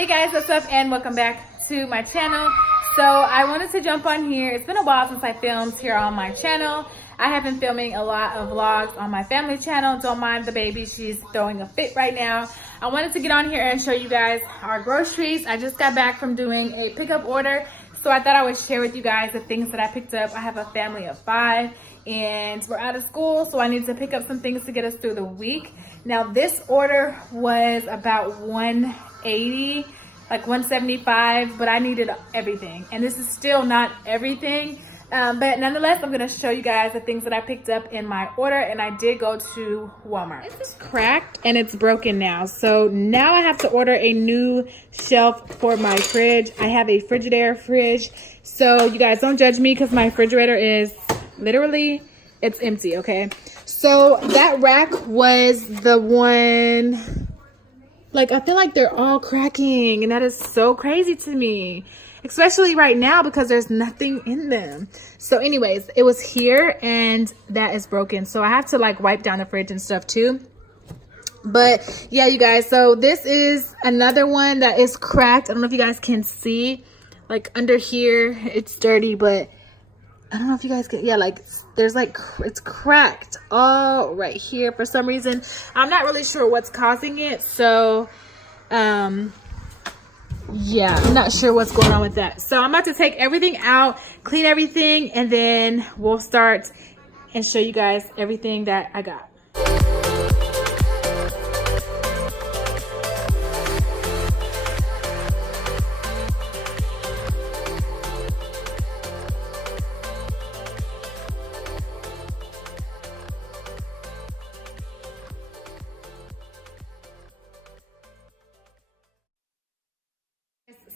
Hey guys, what's up and welcome back to my channel. So I wanted to jump on here. It's been a while since I filmed here on my channel. I have been filming a lot of vlogs on my family channel. Don't mind the baby, she's throwing a fit right now. I wanted to get on here and show you guys our groceries. I just got back from doing a pickup order, so I thought I would share with you guys the things that I picked up. I have a family of 5 and we're out of school, so I need to pick up some things to get us through the week. Now this order was about $180, like $175, but I needed everything, and this is still not everything, but nonetheless I'm gonna show you guys the things that I picked up in my order. And I did go to Walmart. This is cracked and it's broken now, so now I have to order a new shelf for my fridge. I have a Frigidaire fridge, so you guys don't judge me because my refrigerator is literally, it's empty. Okay, so that rack was the one, like, I feel like they're all cracking, and that is so crazy to me, especially right now because there's nothing in them. So anyways, it was here and that is broken, so I have to like wipe down the fridge and stuff too. But yeah, you guys, so this is another one that is cracked. I don't know if you guys can see, like under here it's dirty, but I don't know if you guys can, yeah, like there's like, it's cracked all right here for some reason. I'm not really sure what's causing it, so yeah, I'm not sure what's going on with that. So I'm about to take everything out, clean everything, and then we'll start and show you guys everything that I got.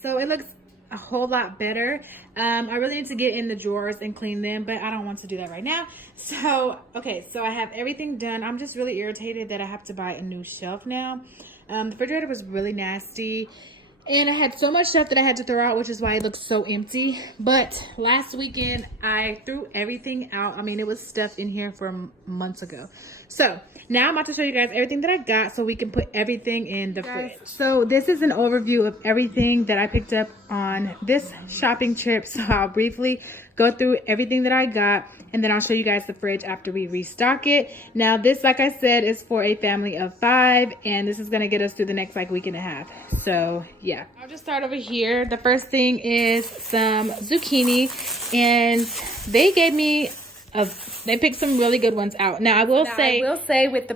So it looks a whole lot better. I really need to get in the drawers and clean them, but I don't want to do that right now. So, okay, so I have everything done. I'm just really irritated that I have to buy a new shelf now. The refrigerator was really nasty, and I had so much stuff that I had to throw out, which is why it looks so empty. But last weekend, I threw everything out. I mean, it was stuff in here from months ago. So now I'm about to show you guys everything that I got so we can put everything in the fridge. So this is an overview of everything that I picked up on this shopping trip. So I'll briefly go through everything that I got, and then I'll show you guys the fridge after we restock it. Now this, like I said, is for a family of 5, and this is gonna get us through the next like week and a half. So yeah, I'll just start over here. The first thing is some zucchini, and they gave me they picked some really good ones out. Now I will say with the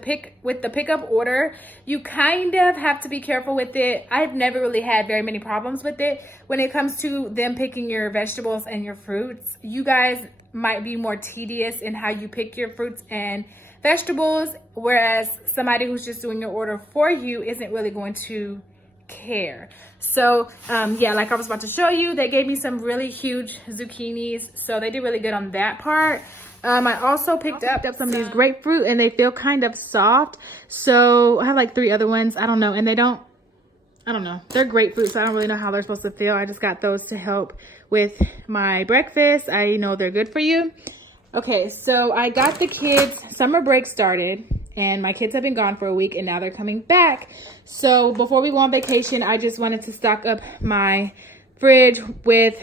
pickup order, you kind of have to be careful with it. I've never really had very many problems with it. When it comes to them picking your vegetables and your fruits, you guys might be more tedious in how you pick your fruits and vegetables, whereas somebody who's just doing your order for you isn't really going to care. So yeah, like I was about to show you, they gave me some really huge zucchinis, so they did really good on that part. I also picked up some of these grapefruit, and they feel kind of soft. So I have like 3 other ones, I don't know, and they don't, I don't know, they're grapefruit, so I don't really know how they're supposed to feel. I just got those to help with my breakfast. I know they're good for you. Okay, so I got the kids, summer break started, and my kids have been gone for a week, and now they're coming back. So before we go on vacation, I just wanted to stock up my fridge with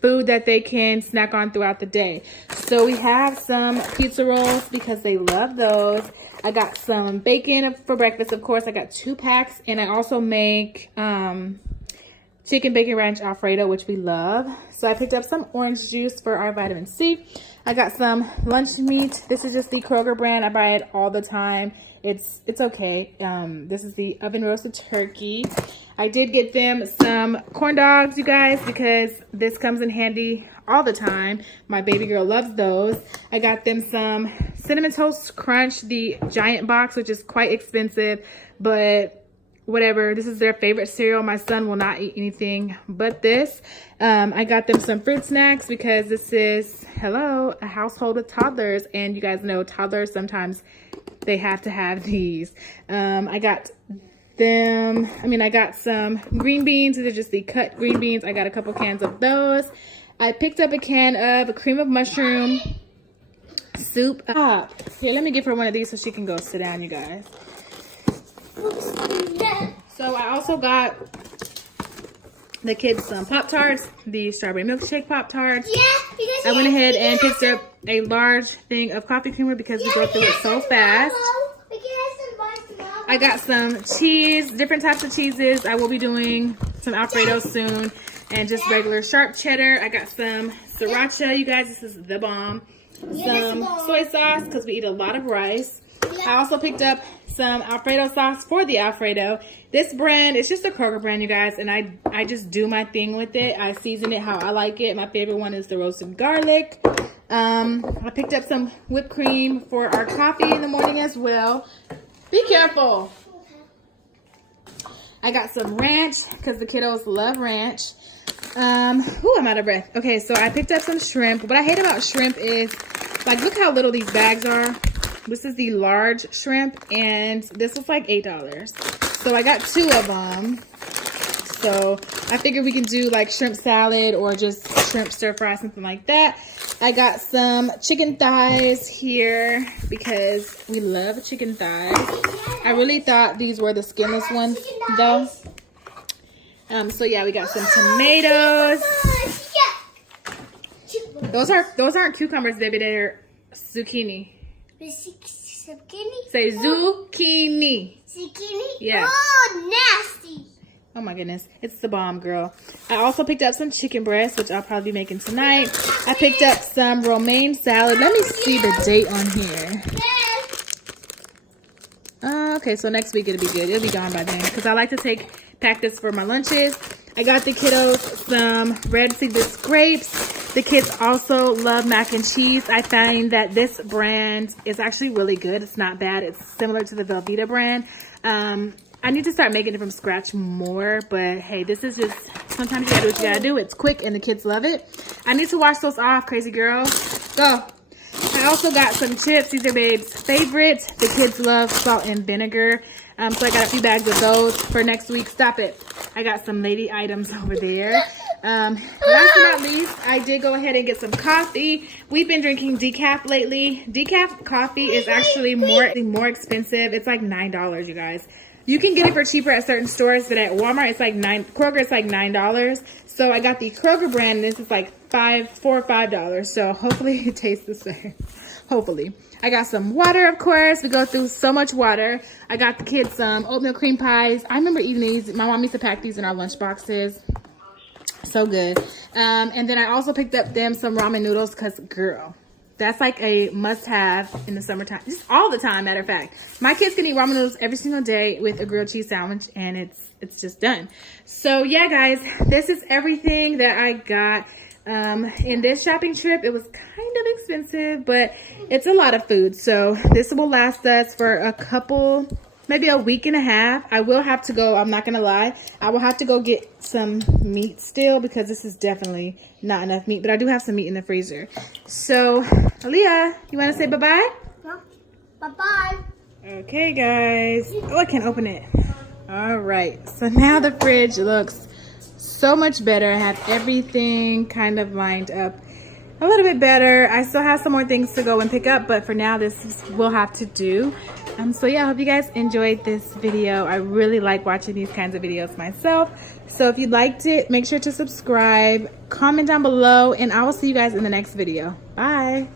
food that they can snack on throughout the day. So we have some pizza rolls because they love those. I got some bacon for breakfast, of course. I got 2 packs, and I also make chicken bacon ranch Alfredo, which we love. So I picked up some orange juice for our vitamin C. I got some lunch meat. This is just the Kroger brand. I buy it all the time. It's okay. This is the oven roasted turkey. I did get them some corn dogs, you guys, because this comes in handy all the time. My baby girl loves those. I got them some Cinnamon Toast Crunch, the giant box, which is quite expensive, but whatever. This is their favorite cereal. My son will not eat anything but this. I got them some fruit snacks because this is, hello, a household with toddlers, and you guys know toddlers sometimes they have to have these. I got some green beans. These are just the cut green beans. I got a couple cans of those. I picked up a can of cream of mushroom soup. Here, let me give her one of these so she can go sit down, you guys. So I also got the kids some Pop-Tarts, the strawberry milkshake Pop-Tarts. Yeah, I went ahead and picked up a large thing of coffee creamer because we go through it so fast. I got some cheese, different types of cheeses. I will be doing some Alfredo soon, and just regular sharp cheddar. I got some sriracha, you guys. This is the bomb. Some soy sauce because we eat a lot of rice. I also picked up some Alfredo sauce for the Alfredo. This brand, it's just a Kroger brand, you guys, and I just do my thing with it. I season it how I like it. My favorite one is the roasted garlic. I picked up some whipped cream for our coffee in the morning as well. Be careful. I got some ranch because the kiddos love ranch. Ooh, I'm out of breath. Okay, so I picked up some shrimp. What I hate about shrimp is, like, look how little these bags are. This is the large shrimp, and this was like $8. So I got 2 of them. So I figured we can do like shrimp salad or just shrimp stir fry, something like that. I got some chicken thighs here because we love chicken thighs. I really thought these were the skinless ones though. So yeah, we got some tomatoes. Those aren't cucumbers, baby. They're zucchini. Zucchini? Say zucchini. Zucchini? Yeah. Oh, nasty. Oh my goodness. It's the bomb, girl. I also picked up some chicken breast, which I'll probably be making tonight. I picked up some romaine salad. Let me see the date on here. Okay, so next week it'll be good. It'll be gone by then because I like to pack this for my lunches. I got the kiddos some red seedless grapes. The kids also love mac and cheese. I find that this brand is actually really good. It's not bad. It's similar to the Velveeta brand. I need to start making it from scratch more, but hey, this is just, sometimes you gotta do what you gotta do. It's quick and the kids love it. I need to wash those off, crazy girl. Go. I also got some chips. These are Babe's favorites. The kids love salt and vinegar. So I got a few bags of those for next week. Stop it. I got some lady items over there. Last but not least, I did go ahead and get some coffee. We've been drinking decaf lately. Decaf coffee is actually more expensive. It's like $9, you guys. You can get it for cheaper at certain stores, but at Walmart, it's like Kroger, it's like $9. So I got the Kroger brand, and this is like $4 or $5. So hopefully it tastes the same. Hopefully. I got some water, of course. We go through so much water. I got the kids some oatmeal cream pies. I remember eating these. My mom used to pack these in our lunch boxes. So good. And then I also picked up them some ramen noodles because, girl, that's like a must-have in the summertime. Just all the time, matter of fact. My kids can eat ramen noodles every single day with a grilled cheese sandwich, and it's just done. So, yeah, guys, this is everything that I got in this shopping trip. It was kind of expensive, but it's a lot of food. So, this will last us for a couple, maybe a week and a half. I will have to go, I'm not going to lie, I will have to go get some meat still because this is definitely not enough meat, but I do have some meat in the freezer. So, Aaliyah, you want to say bye-bye? Yeah. Bye-bye. Okay, guys. Oh, I can't open it. All right. So now the fridge looks so much better. I have everything kind of lined up a little bit better. I still have some more things to go and pick up, but for now, this will have to do. So yeah, I hope you guys enjoyed this video. I really like watching these kinds of videos myself. So if you liked it, make sure to subscribe, comment down below, and I will see you guys in the next video. Bye.